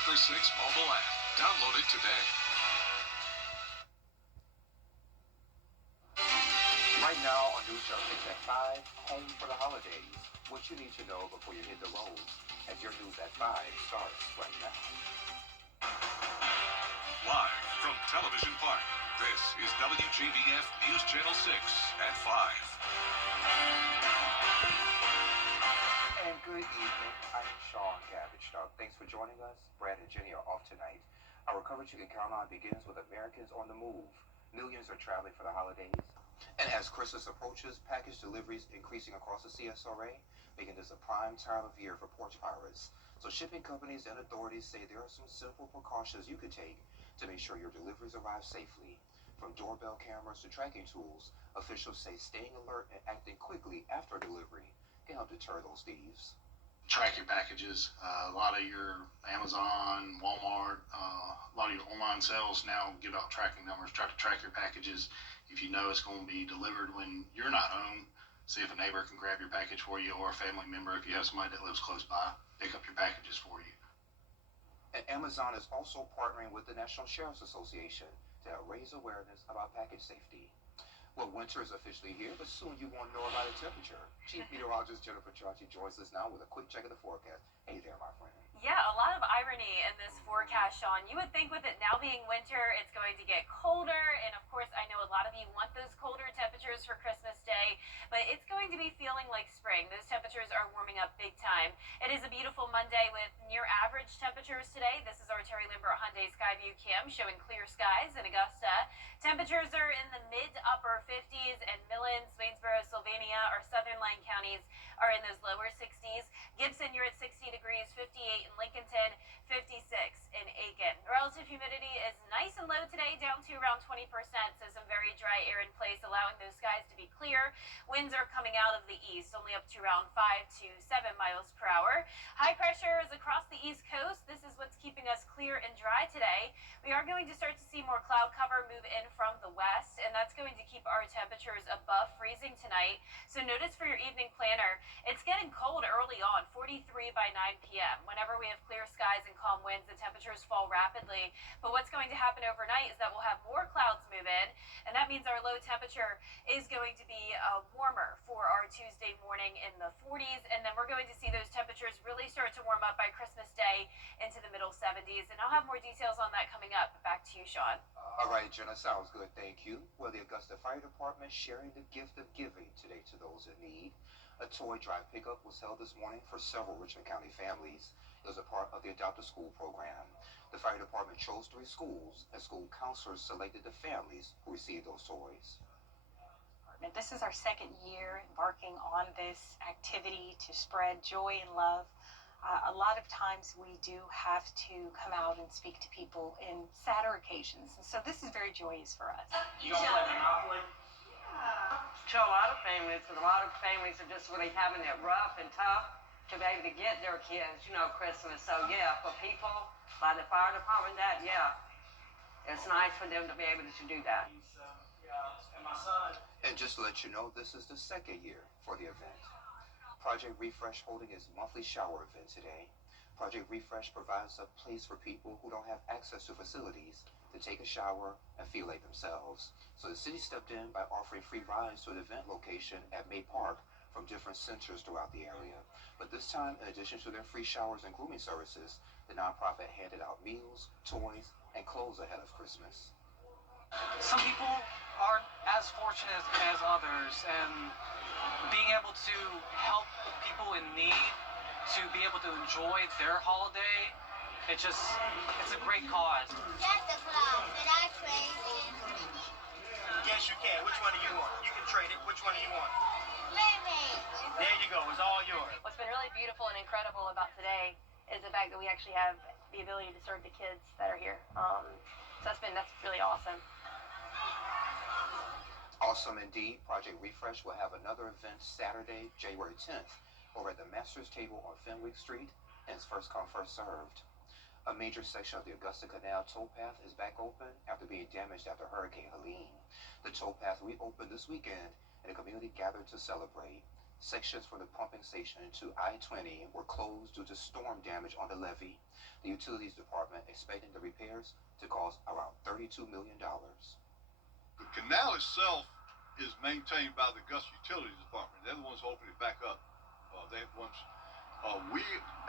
5-for-6 mobile app. Download it today. Right now on News Channel 6 at 5, home for the holidays. What you need to know before you hit the road, as your News at 5 starts right now. Live from Television Park, this is WJBF News Channel 6 at 5. And good evening. I'm Sean Cabbage. Thanks for joining us. Brad and Jenny are off tonight. Our coverage you can count on begins with Americans on the move. Millions are traveling for the holidays. And as Christmas approaches, package deliveries increasing across the CSRA, making this a prime time of year for porch pirates. So shipping companies and authorities say there are some simple precautions you could take to make sure your deliveries arrive safely. From doorbell cameras to tracking tools, officials say staying alert and acting quickly after delivery can help deter those thieves. Track your packages. A lot of your Amazon, Walmart, a lot of your online sales now give out tracking numbers. Try to track your packages. If you know it's going to be delivered when you're not home, see if a neighbor can grab your package for you, or a family member, if you have somebody that lives close by, pick up your packages for you. And Amazon is also partnering with the National Sheriff's Association to help raise awareness about package safety. Well, winter is officially here, but soon you won't know about the temperature. Chief Meteorologist Jennifer Chachi joins us now with a quick check of the forecast. Hey there, my friend. Yeah, a lot of irony in this forecast, Sean. You would think with it now being winter, it's going to get colder. And of course, I know a lot of you want those colder temperatures for Christmas Day, but it's going to be feeling like spring. Those temperatures are warming up big time. It is a beautiful Monday with near average temperatures today. This is our Terry Lambert Hyundai Skyview Cam showing clear skies in Augusta. Temperatures are in the mid to upper 50s, and Millen, Swainsboro, Sylvania, our southern line counties are in those lower 60s. Gibson, you're at 60 degrees, 58 in Lincolnton, 56 in Aiken. Relative humidity is nice and low today, down to around 20%, so some very dry air in place, allowing those skies to be clear. Winds are coming out of the east, only up to around 5 to 7 miles per hour. High pressure is across the east coast. This is what's keeping us clear and dry today. We are going to start to see more cloud cover move in from the west, and that's going to keep our temperatures above freezing tonight. So notice for your evening planner, it's getting cold early on, 43 by 9 p.m. Whenever we have clear skies and calm winds, the temperatures fall rapidly. But what's going to happen overnight is that we'll have more clouds move in, and that means our low temperature is going to be warmer for our Tuesday morning in the 40s, and then we're going to see those temperatures really start to warm up by Christmas Day into the middle 70s. And I'll have more details on that coming up. Back to you, Sean. All right, Jenna, sounds good. Thank you. Well, the Augusta Fire Department sharing the gift of giving today to those in need. A toy drive pickup was held this morning for several Richmond County families. It was a part of the Adopt a School program. The fire department chose 3 schools, and school counselors selected the families who received those toys. This is our second year embarking on this activity to spread joy and love. A lot of times we do have to come out and speak to people in sadder occasions, and so this is very joyous for us. You don't play Monopoly? To a lot of families, because a lot of families are just really having it rough and tough to be able to get their kids, Christmas. So yeah, for people by the fire department, it's nice for them to be able to do that. And my son. And just to let you know, this is the second year for the event. Project Refresh holding its monthly shower event today. Project Refresh provides a place for people who don't have access to facilities to take a shower and feel like themselves. So the city stepped in by offering free rides to an event location at May Park from different centers throughout the area. But this time, in addition to their free showers and grooming services, the nonprofit handed out meals, toys, and clothes ahead of Christmas. Some people aren't as fortunate as others, and being able to help people in need to be able to enjoy their holiday, it's a great cause. Santa Claus, did I trade it? Yes, you can. Which one do you want? You can trade it. Which one do you want? Maybe. There you go. It's all yours. What's been really beautiful and incredible about today is the fact that we actually have the ability to serve the kids that are here. So that's really awesome. Awesome indeed. Project Refresh will have another event Saturday, January 10th, over at the Master's Table on Fenwick Street, and it's first come, first served. A major section of the Augusta Canal towpath is back open after being damaged after Hurricane Helene. The towpath reopened this weekend, and the community gathered to celebrate. Sections from the pumping station to I-20 were closed due to storm damage on the levee. The Utilities Department expecting the repairs to cost around $32 million. The canal itself is maintained by the Augusta Utilities Department. They're the ones opening it back up. They're the ones. We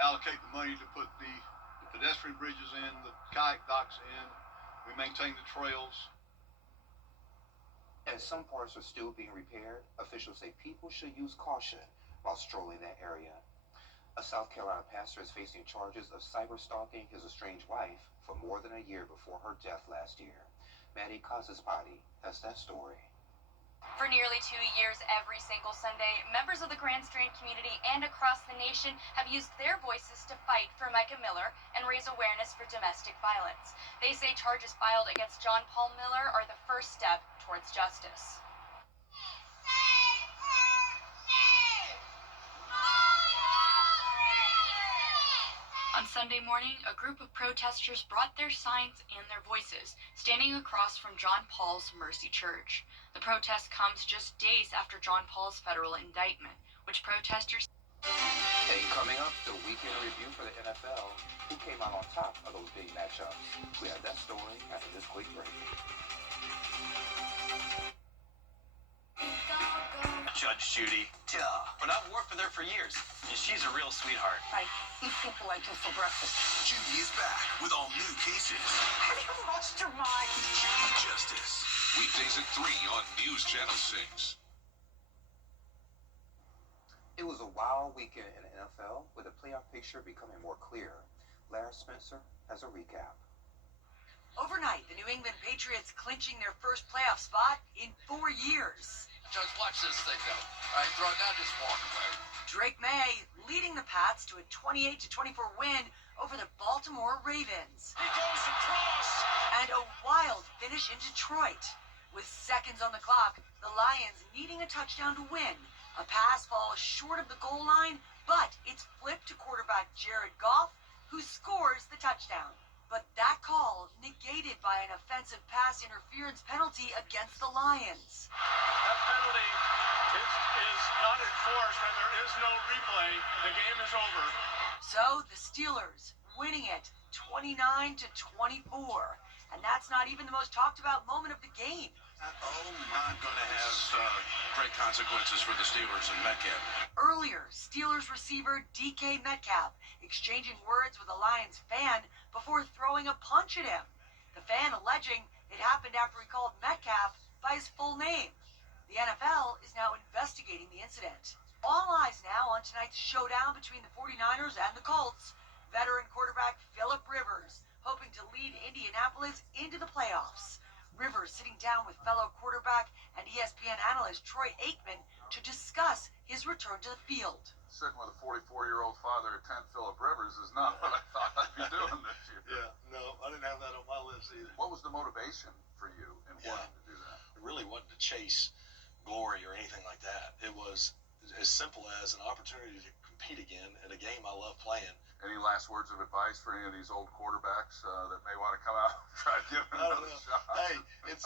allocate the money to put the pedestrian bridges in, the kayak docks in. We maintain the trails. As some parts are still being repaired, officials say people should use caution while strolling that area. A South Carolina pastor is facing charges of cyber-stalking his estranged wife for more than a year before her death last year. Maddie Kazaspati has that story. For nearly 2 years, every single Sunday, members of the Grand Strand community and across the nation have used their voices to fight for Micah Miller and raise awareness for domestic violence. They say charges filed against John Paul Miller are the first step towards justice. On Sunday morning, a group of protesters brought their signs and their voices, standing across from John Paul's Mercy Church. The protest comes just days after John Paul's federal indictment, which protesters... And coming up, the weekend review for the NFL. Who came out on top of those big matchups? We have that story after this quick break. Judge Judy. Duh. But I've worked with her for years, and she's a real sweetheart. I eat people like you for breakfast. Judy is back with all new cases. Have you lost your mind? Judy Justice. Weekdays at 3 on News Channel 6. It was a wild weekend in the NFL, with the playoff picture becoming more clear. Larry Spencer has a recap. Overnight, the New England Patriots clinching their first playoff spot in 4 years. Just watch this thing go. All right, throw it now, just walk away. Drake May leading the Pats to a 28-24 win over the Baltimore Ravens. He goes across. And a wild finish in Detroit. With seconds on the clock, the Lions needing a touchdown to win. A pass falls short of the goal line, but it's flipped to quarterback Jared Goff, who scores the touchdown. But that call negated by an offensive pass interference penalty against the Lions. That penalty is not enforced, and there is no replay. The game is over. So the Steelers winning it 29-24. And that's not even the most talked about moment of the game. Oh, my, gonna have great consequences for the Steelers and Metcalf. Earlier, Steelers receiver DK Metcalf exchanging words with a Lions fan before throwing a punch at him. The fan alleging it happened after he called Metcalf by his full name. The NFL is now investigating the incident. All eyes now on tonight's showdown between the 49ers and the Colts. Veteran quarterback Phillip Rivers hoping to lead Indianapolis into the playoffs. Rivers sitting down with fellow quarterback and ESPN analyst Troy Aikman to discuss his return to the field. Sitting with a 44-year-old father at 10, Phillip Rivers, is not what I thought I'd be doing this year. Yeah, no, I didn't have that on my list either. What was the motivation for you in wanting to do that? It really wasn't to chase glory or anything like that. It was as simple as an opportunity to compete again at a game I love playing. Any last words of advice for any of these old quarterbacks that may want to come out and try to give it another shot? Hey, it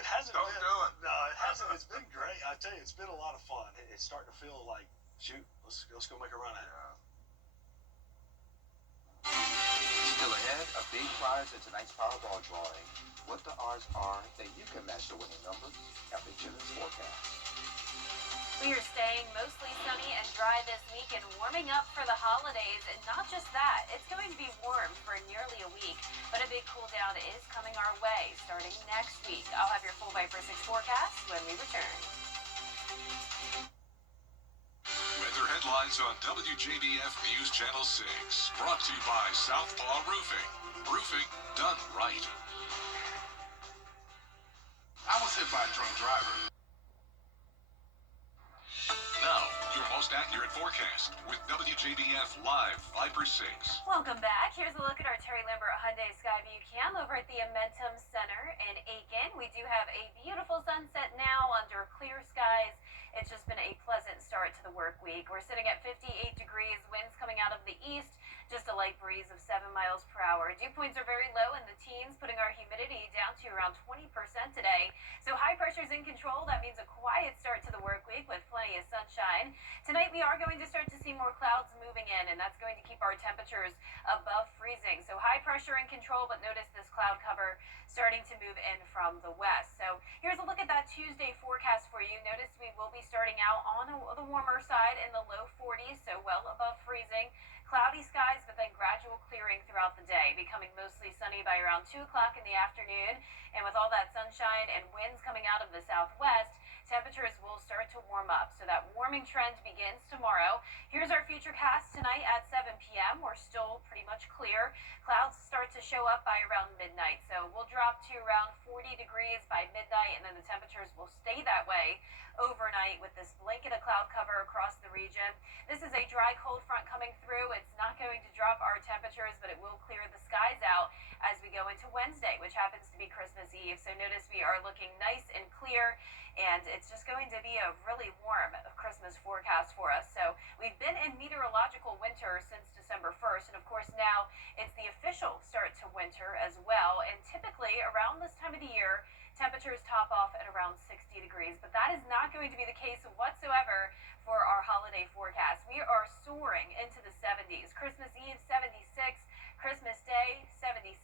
hasn't Don't been. do it. No, it hasn't. It's been great. I tell you, it's been a lot of fun. It's starting to feel like, shoot, let's go make a run at it. Still ahead, a big prize at tonight's Powerball drawing. What the odds are that you can match the winning numbers after Jenna's forecast. We are staying mostly sunny and dry this week and warming up for the holidays. And not just that, it's going to be warm for nearly a week. But a big cool down is coming our way starting next week. I'll have your full Viper 6 forecast when we return. Weather headlines on WJBF News Channel 6. Brought to you by Southpaw Roofing. Roofing done right. I was hit by a drunk driver. Now, your most accurate forecast with WJBF Live Viper 6. Welcome back. Here's a look at our Terry Lambert Hyundai Skyview Cam over at the Amentum Center in Aiken. We do have a beautiful sunset now under clear skies. It's just been a pleasant start to the work week. We're sitting at 58 degrees, winds coming out of the east, just a light light breeze of 7 miles per hour. Dew points are very low in the teens, putting our humidity down to around 20% today. So high pressure's in control. That means a quiet start to the work week with plenty of sunshine. Tonight we are going to start to see more clouds moving in, and that's going to keep our temperatures above freezing. So high pressure in control, but notice this cloud cover starting to move in from the west. So here's a look at that Tuesday forecast for you. Notice we will be starting out on the warmer side in the low 40s, so well above freezing. Cloudy skies, but then gradual clearing throughout the day, becoming mostly sunny by around 2 o'clock in the afternoon. And with all that sunshine and winds coming out of the southwest, temperatures will start to warm up. So that warming trend begins tomorrow. Here's our futurecast tonight at 7 p.m. We're still pretty much clear. Clouds start to show up by around midnight. So we'll drop to around 40 degrees by midnight, and then the temperatures will stay that way overnight with this blanket of cloud cover across the region. This is a dry cold front coming through. It's not going to drop our temperatures, but it will clear the skies out as we go into Wednesday, which happens to be Christmas Eve. So notice we are looking nice and clear, and it's just going to be a really warm Christmas forecast for us. So we've been in meteorological winter since December 1st, and of course now it's the official start to winter as well. And typically around this time of the year, temperatures top off at around 60 degrees, but that is not going to be the case whatsoever for our holiday forecast. We are soaring into the 70s. Christmas Eve, 76, Christmas Day, 77,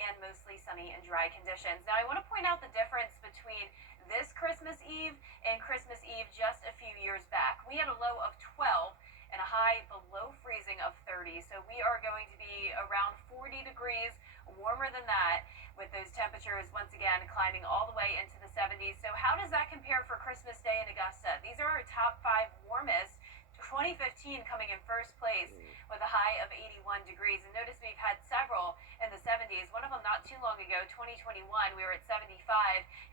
and mostly sunny and dry conditions. Now, I want to point out the difference between this Christmas Eve and Christmas Eve just a few years back. We had a low of 12 and a high below freezing of 30, so we are going to be around 40 degrees warmer than that, with those temperatures once again climbing all the way into the 70s. So how does that compare for Christmas Day in Augusta? These are our top 5 warmest. 2015 coming in first place with a high of 81 degrees. And notice we've had several in the 70s. One of them not too long ago, 2021, we were at 75,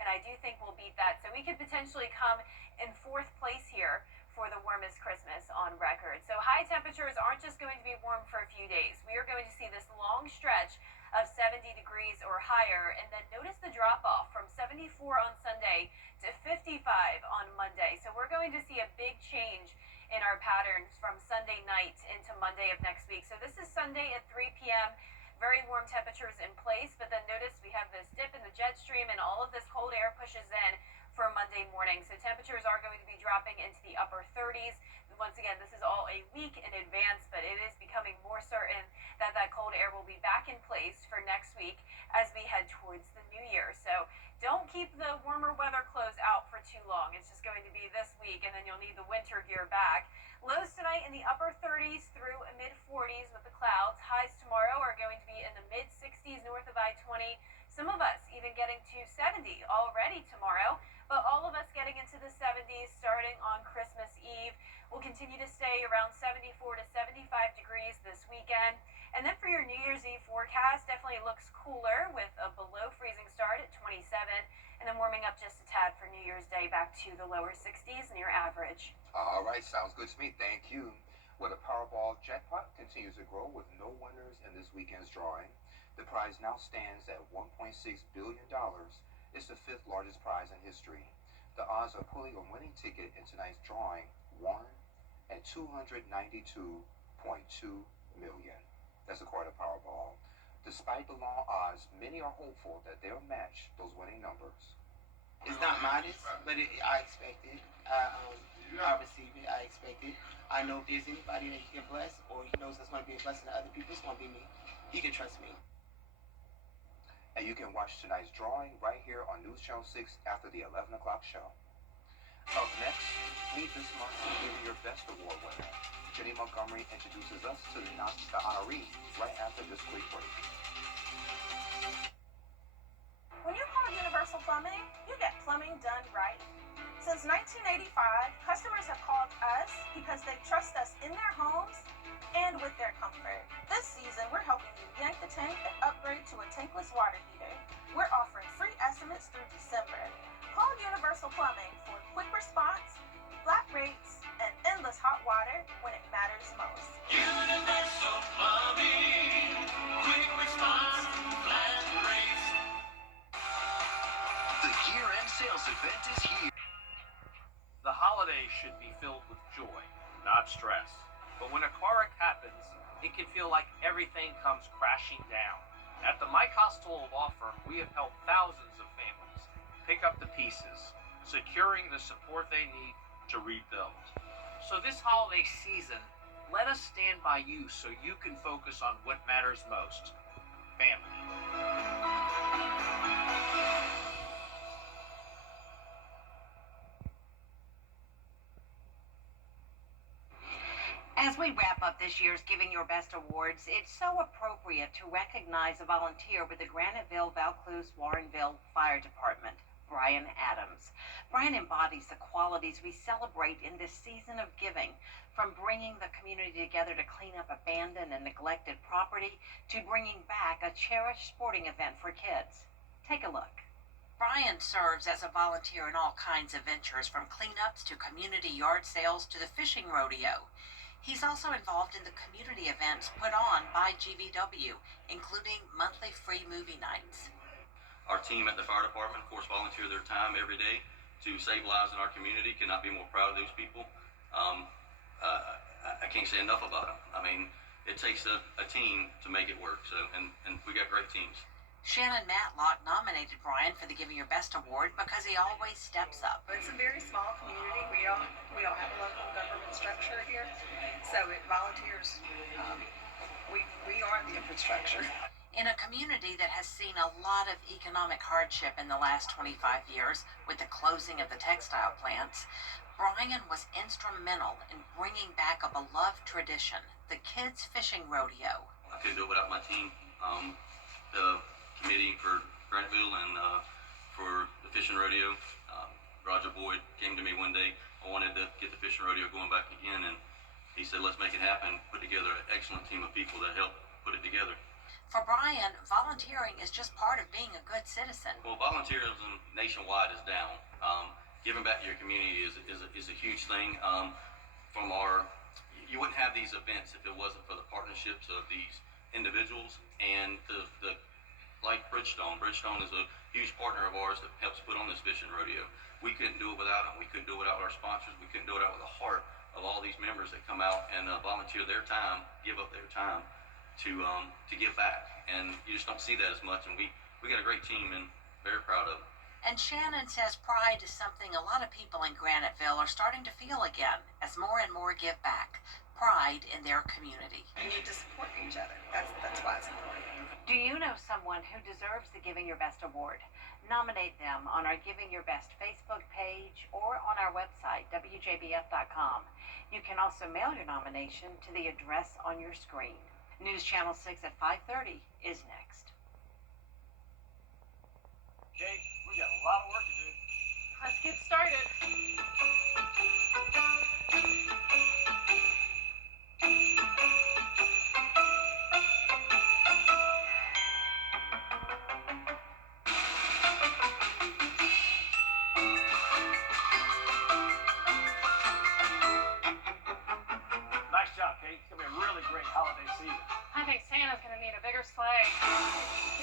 and I do think we'll beat that. So we could potentially come in 4th place here for the warmest Christmas on record. So high temperatures aren't just going to be warm for a few days. We are going to see this long stretch of 70 degrees or higher, and then notice the drop off from 74 on Sunday to 55 on Monday. So we're going to see a big change in our patterns from Sunday night into Monday of next week. So this is Sunday at 3 p.m. Very warm temperatures in place, but then notice we have this dip in the jet stream, and all of this cold air pushes in for Monday morning. So temperatures are going to be dropping into the upper 30s. Once again, this is all a week in advance, but it is becoming more certain that that cold air will be back in place for next week as we head towards the new year. So don't keep the warmer weather clothes out for too long. It's just going to be this week, and then you'll need the winter gear back. Lows tonight in the upper 30s through mid-40s with the clouds. Highs tomorrow are going to be in the mid-60s north of I-20. Some of us even getting to 70 already tomorrow, but all of us getting into the 70s starting on Christmas Eve. We'll continue to stay around 74 to 75 degrees this weekend. And then for your New Year's Eve forecast, definitely looks cooler with a below freezing start at 27, and then warming up just a tad for New Year's Day back to the lower 60s near average. All right, sounds good to me. Thank you. Well, the Powerball jackpot continues to grow with no winners in this weekend's drawing. The prize now stands at $1.6 billion. It's the 5th largest prize in history. The odds of pulling a winning ticket in tonight's drawing, 1 in 292.2 million. That's according to Powerball. Despite the long odds, many are hopeful that they'll match those winning numbers. It's not modest, but I expect it. I receive it. I expect it. I know if there's anybody that he can bless, or he knows that's going to be a blessing to other people, it's going to be me. He can trust me. And you can watch tonight's drawing right here on News Channel 6 after the 11 o'clock show. Up next, meet this month's Give Me Your Best Award winner. Jenny Montgomery introduces us to the honoree right after this quick break. When you call Universal Plumbing, you get plumbing done right. Since 1985, customers have called us because they trust us in their homes and with their comfort. This season, we're helping you yank the tank and upgrade to a tankless water heater. We're offering free estimates through December. Call Universal Plumbing for quick response, flat rates, and endless hot water when it matters most. Universal Plumbing, quick response, flat rates. The year-end sales event is here. The holidays should be filled with joy, not stress. But when a car wreck happens, it it can feel like everything comes crashing down. At the Mike Hostel Law Firm, we have helped thousands of families pick up the pieces, securing the support they need to rebuild. So this holiday season, let us stand by you so you can focus on what matters most, family. As we wrap up this year's Giving Your Best Awards, it's so appropriate to recognize a volunteer with the Graniteville, Vaucluse, Warrenville Fire Department, Brian Adams. Brian embodies the qualities we celebrate in this season of giving, from bringing the community together to clean up abandoned and neglected property to bringing back a cherished sporting event for kids. Take a look. Brian serves as a volunteer in all kinds of ventures, from cleanups to community yard sales to the fishing rodeo. He's also involved in the community events put on by GVW, including monthly free movie nights. Our team at the fire department, of course, volunteer their time every day to save lives in our community. Cannot be more proud of those people. I can't say enough about them. I mean, it takes a team to make it work. So, and we got great teams. Shannon Matlock nominated Brian for the Giving Your Best Award because he always steps up. It's a very small community. We don't have a local government structure here, so it volunteers. We are the infrastructure. In a community that has seen a lot of economic hardship in the last 25 years with the closing of the textile plants, Brian was instrumental in bringing back a beloved tradition, the Kids Fishing Rodeo. I couldn't do it without my team. The committee for Grantville and for the fishing rodeo. Roger Boyd came to me one day. I wanted to get the fishing rodeo going back again, and he said, let's make it happen. Put together an excellent team of people that helped put it together. For Brian, volunteering is just part of being a good citizen. Well, volunteerism nationwide is down. Giving back to your community is a huge thing. You wouldn't have these events if it wasn't for the partnerships of these individuals and like Bridgestone. Bridgestone is a huge partner of ours that helps put on this fishing rodeo. We couldn't do it without them. We couldn't do it without our sponsors. We couldn't do it without the heart of all these members that come out and volunteer their time, give up their time to give back. And you just don't see that as much. And we got a great team and very proud of it. And Shannon says pride is something a lot of people in Graniteville are starting to feel again as more and more give back. Pride in their community. We need to support each other. That's why it's important. Do you know someone who deserves the Giving Your Best Award? Nominate them on our Giving Your Best Facebook page or on our website, WJBF.com. You can also mail your nomination to the address on your screen. News Channel 6 at 5:30 is next. Okay, we got a lot of work to do. Let's get started. Nice job, Kate. It's going to be a really great holiday season. I think Santa's gonna need a bigger sleigh.